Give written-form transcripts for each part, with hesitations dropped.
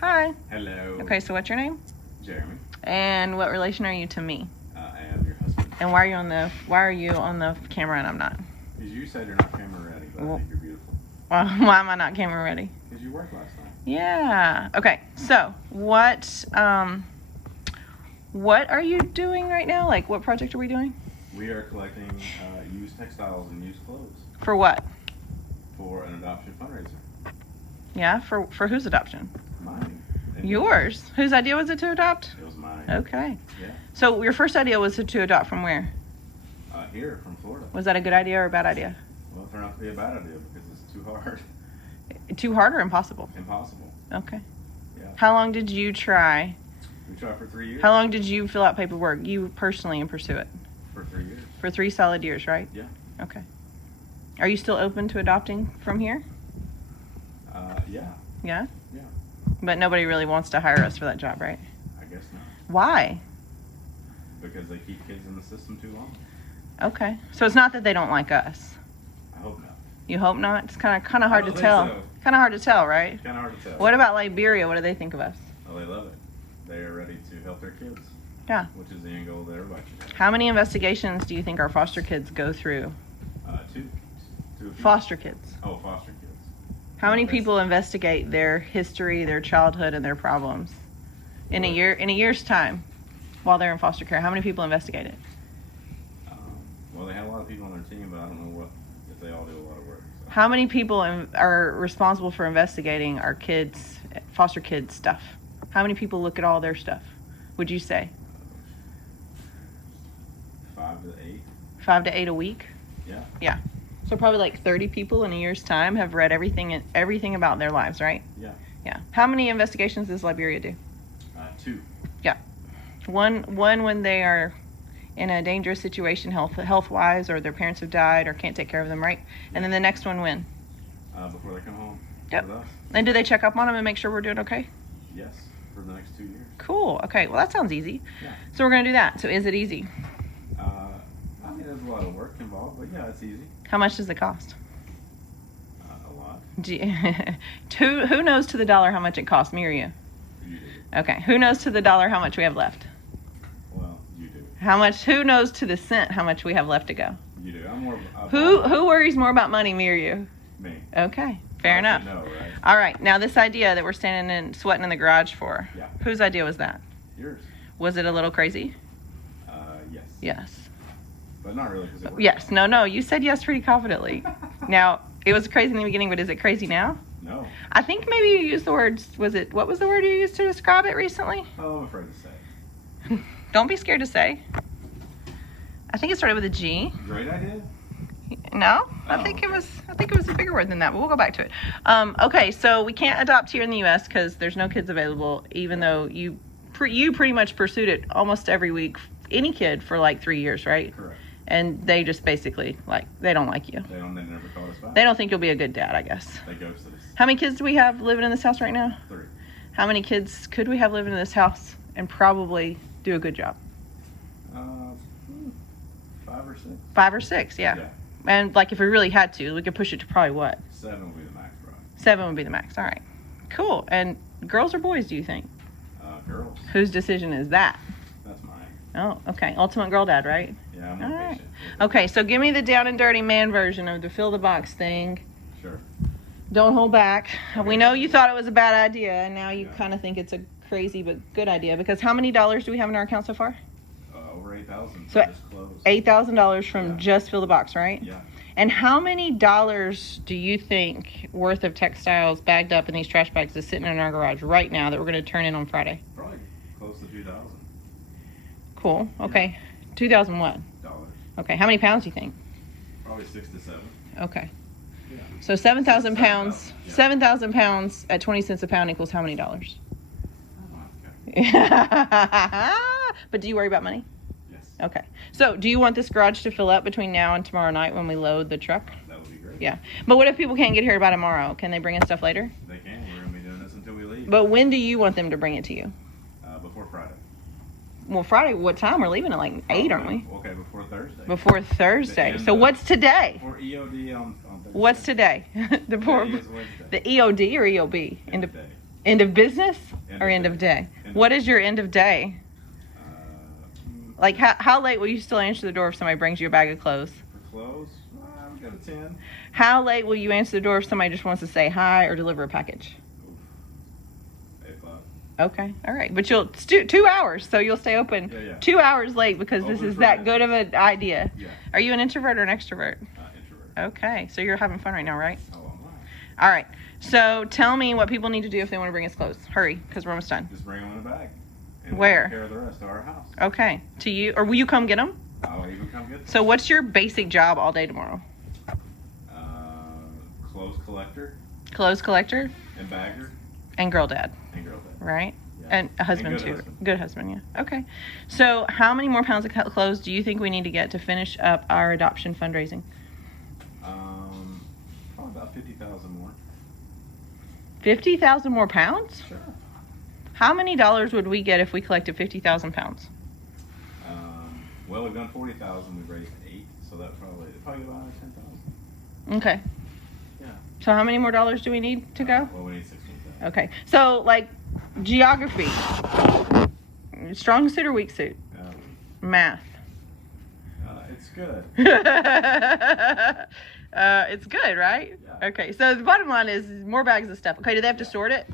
Hi. Hello. Okay, so what's your name? Jeremy. And what relation are you to me? I am your husband. And why are you on the camera and I'm not? Because you said you're not camera ready, but I think you're beautiful. Well, why am I not camera ready? Because you worked last night. Yeah. Okay. So what are you doing right now? Like, what project are we doing? We are collecting used textiles and used clothes. For what? For an adoption fundraiser. Yeah. For whose adoption? Mine. And Yours. Whose idea was it to adopt? It was mine. Okay. Yeah. So your first idea was to adopt from where? Here from Florida. Was that a good idea or a bad idea? Well, it turned out to be a bad idea because it's too hard. Too hard or impossible? Impossible. Okay. Yeah. How long did you try? We tried for 3 years. How long did you fill out paperwork, you personally, and pursue it? For 3 years. For 3 solid years, right? Yeah. Okay. Are you still open to adopting from here? Yeah. Yeah? Yeah. But nobody really wants to hire us for that job, right? I guess not. Why? Because they keep kids in the system too long. Okay. So it's not that they don't like us. I hope not. You hope not? It's kind of hard to don't think tell. so. Kind of hard to tell, right? Kind of hard to tell. What about Liberia? What do they think of us? Oh, they love it. They are ready to help their kids. Yeah. Which is the end goal that everybody should have. How many investigations do you think our foster kids go through? Two. Foster kids. Oh, foster kids. How many people investigate their history, their childhood, and their problems in a year's time while they're in foster care? How many people investigate it? Well, they have a lot of people on their team, but I don't know if they all do a lot of work. So. How many people are responsible for investigating our kids, foster kids stuff? How many people look at all their stuff, would you say? 5 to 8. 5 to 8 a week? Yeah. Yeah. So probably like 30 people in a year's time have read everything about their lives, right? Yeah. Yeah. How many investigations does Liberia do? 2. Yeah. One when they are in a dangerous situation health-wise, or their parents have died or can't take care of them, right? And then the next one when? Before they come home. Yep. With us. And do they check up on them and make sure we're doing okay? Yes. For the next 2 years. Cool. Okay. Well, that sounds easy. Yeah. So we're going to do that. So is it easy? I mean, there's a lot of work involved, but yeah, it's easy. How much does it cost? A lot. Who knows to the dollar how much it costs, me or you? You do. Okay. Who knows to the dollar how much we have left? Well, you do. Who knows to the cent how much we have left to go? You do. I'm more. Who worries more about money, me or you? Me. Okay. Fair enough. No, right? All right. Now this idea that we're standing and sweating in the garage for. Yeah. Whose idea was that? Yours. Was it a little crazy? Yes. Yes. But not really, because it worked. Yes. No. You said yes pretty confidently. Now, it was crazy in the beginning, but is it crazy now? No. I think maybe you used the words, what was the word you used to describe it recently? Oh, I'm afraid to say. Don't be scared to say. I think it started with a G. Great idea? No, I think it was a bigger word than that, but we'll go back to it. Okay, so we can't adopt here in the U.S. because there's no kids available, even though you pretty much pursued it almost every week, any kid for like 3 years, right? Correct. And they just basically, they don't like you. They never called us back. They don't think you'll be a good dad, I guess. They ghosted us. How many kids do we have living in this house right now? 3. How many kids could we have living in this house and probably do a good job? 5 or 6. 5 or 6, yeah. And like if we really had to, we could push it to probably what? 7 would be the max, bro. 7 would be the max. All right. Cool. And girls or boys, do you think? Girls. Whose decision is that? That's mine. Oh, okay. Ultimate girl dad, right? Yeah, I'm All more right. patient. Okay, so give me the down and dirty man version of the Phillthebox thing. Sure. Don't hold back. We know you thought it was a bad idea, and now you kind of think it's a crazy but good idea, because how many dollars do we have in our account so far? Over 8,000. So just closed. $8,000 from just Phillthebox, right? Yeah. And how many dollars do you think worth of textiles bagged up in these trash bags is sitting in our garage right now that we're going to turn in on Friday? Probably close to 2,000. Cool. Okay. 2,000 what? Dollars. Okay. How many pounds do you think? Probably 6 to 7. Okay. Yeah. So 7,000 pounds. Yeah. 7,000 pounds at 20 cents a pound equals how many dollars? But do you worry about money? Yes. Okay. So do you want this garage to fill up between now and tomorrow night when we load the truck? That would be great. Yeah. But what if people can't get here by tomorrow? Can they bring in stuff later? They can. We're going to be doing this until we leave. But when do you want them to bring it to you? Before Friday. Well, Friday, what time? We're leaving at like 8, aren't we? Okay, before Thursday. Before Thursday. So what's today? Before EOD on Thursday. What's today? Today is Wednesday. The EOD or EOB? End of day. End of business End or of end of day. day? End of What is your end of day? Uh, How late will you still answer the door if somebody brings you a bag of clothes? for clothes, we got a 10. How late will you answer the door if somebody just wants to say hi or deliver a package? 8 o'clock. Okay, all right. But you'll 2 hours, so you'll stay open Yeah. 2 hours late because this Open is for that business. good of an idea. Yeah. Are you an introvert or an extrovert? Introvert. Okay, so you're having fun right now, right? Oh, I'm not. All right. So tell me what people need to do if they want to bring us clothes. Hurry, because we're almost done. Just bring them in a bag. And Where? We'll take care of the rest to our house. Okay. To you, or will you come get them? I'll even come get them. So what's your basic job all day tomorrow? Clothes collector Clothes collector and bagger and girl dad, and girl dad. right? Yeah. And a husband good too. husband. Good husband, yeah. Okay. So how many more pounds of clothes do you think we need to get to finish up our adoption fundraising? Probably about 50,000 more. 50,000 more pounds? Sure. How many dollars would we get if we collected 50,000 pounds? Well, we've done 40,000. We've raised 8, so that probably about 10,000. Okay. Yeah. So how many more dollars do we need to go? Well, we need 16,000. Okay. So like geography, strong suit or weak suit? Math. It's good. It's good, right? Yeah. Okay. So the bottom line is more bags of stuff. Okay. Do they have to sort it?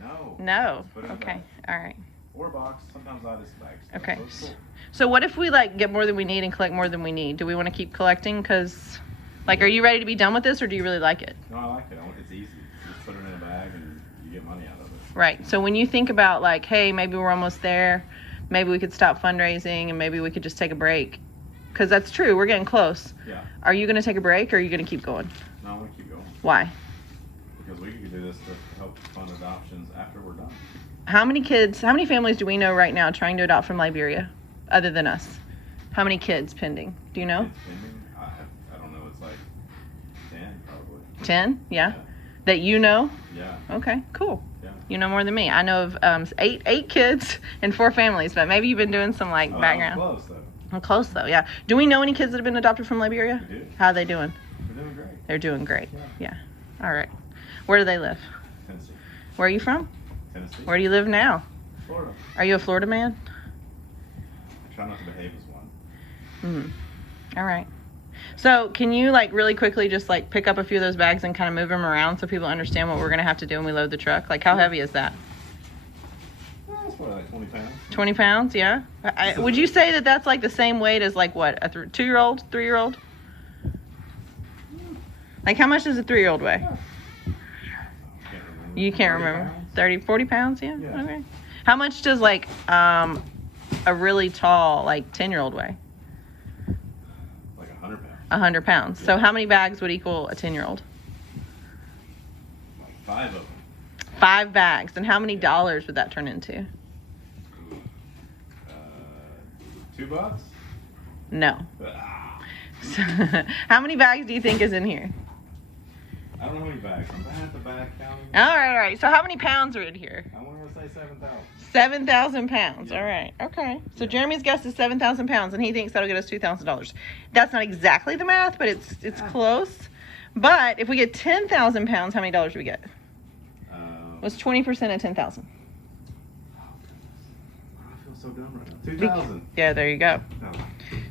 No. No. Put it in a Okay. bag. All right. Or a box. Sometimes I just bag stuff. Okay. So it's cool. So what if we like get more than we need and collect more than we need? Do we want to keep collecting? Because, like, are you ready to be done with this, or do you really like it? No, I like it. It's easy. You just put it in a bag and you get money out of it. Right. So when you think about like, hey, maybe we're almost there, maybe we could stop fundraising, and maybe we could just take a break, because that's true. We're getting close. Yeah. Are you going to take a break, or are you going to keep going? No, I want to keep going. Why? Because we could do this to help fund adoptions after we're done. How many families do we know right now trying to adopt from Liberia, other than us? How many kids pending? Do you know? Kids pending? I don't know. It's like 10 probably. 10? Yeah. That you know? Yeah. Okay, cool. Yeah. You know more than me. I know of eight kids and 4 families, but maybe you've been doing some like Oh, background. that was close though. I'm close though, yeah. Do we know any kids that have been adopted from Liberia? We do. How are they doing? We're doing great. They're doing great. Yeah. Yeah. All right. Where do they live? Tennessee. Where are you from? Tennessee. Where do you live now? Florida. Are you a Florida man? I try not to behave as one. All right. So can you like really quickly just like pick up a few of those bags and kind of move them around so people understand what we're going to have to do when we load the truck? Like how heavy is that? It's probably like 20 pounds. 20 pounds, yeah? Would you say that that's like the same weight as like what, a 2-year-old, 3-year-old? Like how much does a 3-year-old weigh? Can't remember. You can't 30 remember. pounds? 30, 40 pounds, yeah? Yeah. Okay. How much does like a really tall like 10-year-old weigh? Like 100 pounds. 100 pounds. So how many bags would equal a 10-year-old? Like 5 of them. 5 bags. And how many dollars would that turn into? $2? No. Ah, So, how many bags do you think is in here? I don't know how many bags. I'm bad at the bag counting. All right. So how many pounds are in here? I want to say 7,000. 7,000 pounds. Yeah. All right. Okay. So Yeah. Jeremy's guess is 7,000 pounds, and he thinks that'll get us $2,000. That's not exactly the math, but it's close. But if we get 10,000 pounds, how many dollars do we get? What's 20% of 10,000? I feel so dumb right now. 2,000. Yeah, there you go. No.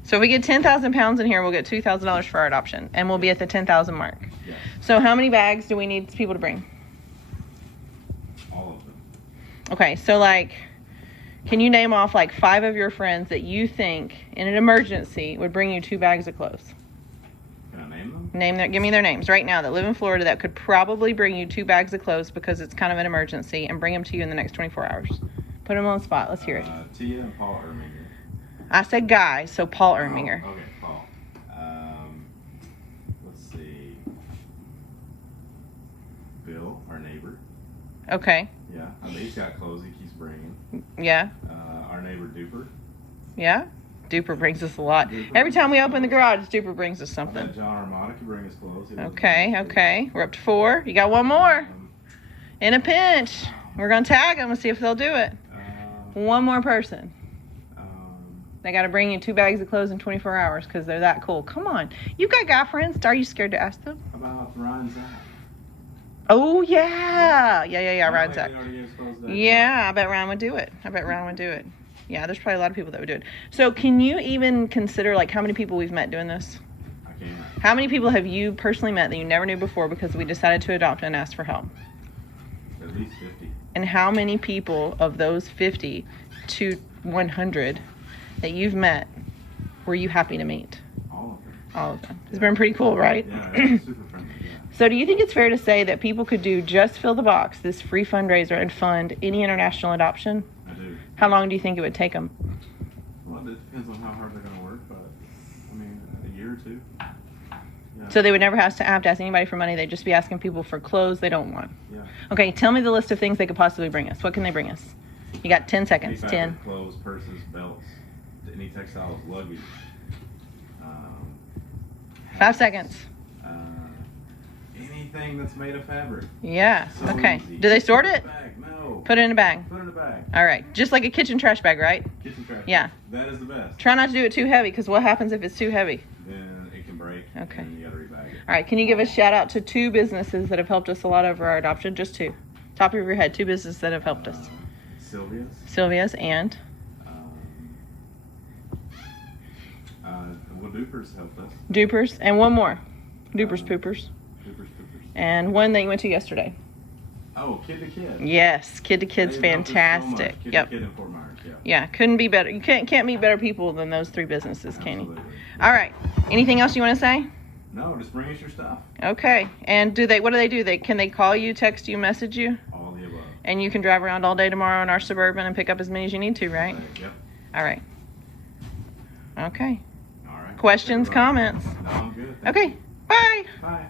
So if we get 10,000 pounds in here, we'll get $2,000 for our adoption, and we'll be at the 10,000 mark. Yeah. So how many bags do we need people to bring? All of them. Okay, so like, can you name off like 5 of your friends that you think in an emergency would bring you 2 bags of clothes? Can I name them? Give me their names right now that live in Florida that could probably bring you 2 bags of clothes because it's kind of an emergency, and bring them to you in the next 24 hours. Put them on the spot. Let's hear it. Tia and Paul Erminger. I said guy, so Paul Erminger. Oh, okay, Paul. Let's see. Bill, our neighbor. Okay. Yeah, I mean, he's got clothes he keeps bringing. Yeah. Our neighbor Duper. Yeah. Duper brings us a lot. Duper. Every time we open the garage, Duper brings us I something. bet John Armada can bring his clothes. He doesn't Okay, bring his okay. We're up to 4. You got one more. clothes. In a pinch. We're going to tag them and see if they'll do it. One more person. They got to bring you 2 bags of clothes in 24 hours because they're that cool. Come on. You got guy friends. Are you scared to ask them? How about Ryan Zach? Oh yeah. Ryan's They out. already exposed that. Yeah, I bet Ryan would do it. Yeah, there's probably a lot of people that would do it. So can you even consider like how many people we've met doing this? I can't. How many people have you personally met that you never knew before because we decided to adopt and ask for help? At least 50. And how many people of those 50 to 100 that you've met were you happy to meet? All of them. All of them. It's been pretty cool, right? Yeah, it's super friendly. Yeah. So do you think it's fair to say that people could do just Phillthebox, this free fundraiser, and fund any international adoption? I do. How long do you think it would take them? Well, it depends on how hard they're going to work, but I mean, a year or two. Yeah. So they would never have to ask anybody for money. They'd just be asking people for clothes they don't want. Yeah. Okay, tell me the list of things they could possibly bring us. What can they bring us? You got 10 seconds. Any 10. fabric, clothes, purses, belts, any textiles, luggage. 5 seconds. Anything that's made of fabric. Yeah. So Okay. easy. Do they sort Put it? in a bag. No. Put it in a bag. Put it in a bag. All right. Just like a kitchen trash bag, right? Kitchen trash. Yeah. That is the best. Try not to do it too heavy, because what happens if it's too heavy? Then it can break. Okay. And you got to rebag it. All right. Can you give a shout out to 2 businesses that have helped us a lot over our adoption? Just 2. Top of your head, 2 businesses that have helped us. Sylvia's. Sylvia's and Well, Dupers helped us. Dupers, and one more. Dupers Poopers. Dupers, Poopers. And one that you went to yesterday. Oh, Kid to Kid. Yes, Kid to Kid's They helped us so fantastic. much. Kid Yep. to Kid in Fort Myers. Yeah. Yeah, couldn't be better. You can't meet better people than those 3 businesses, can you? Absolutely. All right. Anything else you want to say? No, just bring us your stuff. Okay. And what do? Can they call you, text you, message you? All the above. And you can drive around all day tomorrow in our Suburban and pick up as many as you need to, right? Yep. All right. Okay. All right. Questions, Everybody. comments? No, I'm good. Thank Okay. you. Bye. Bye.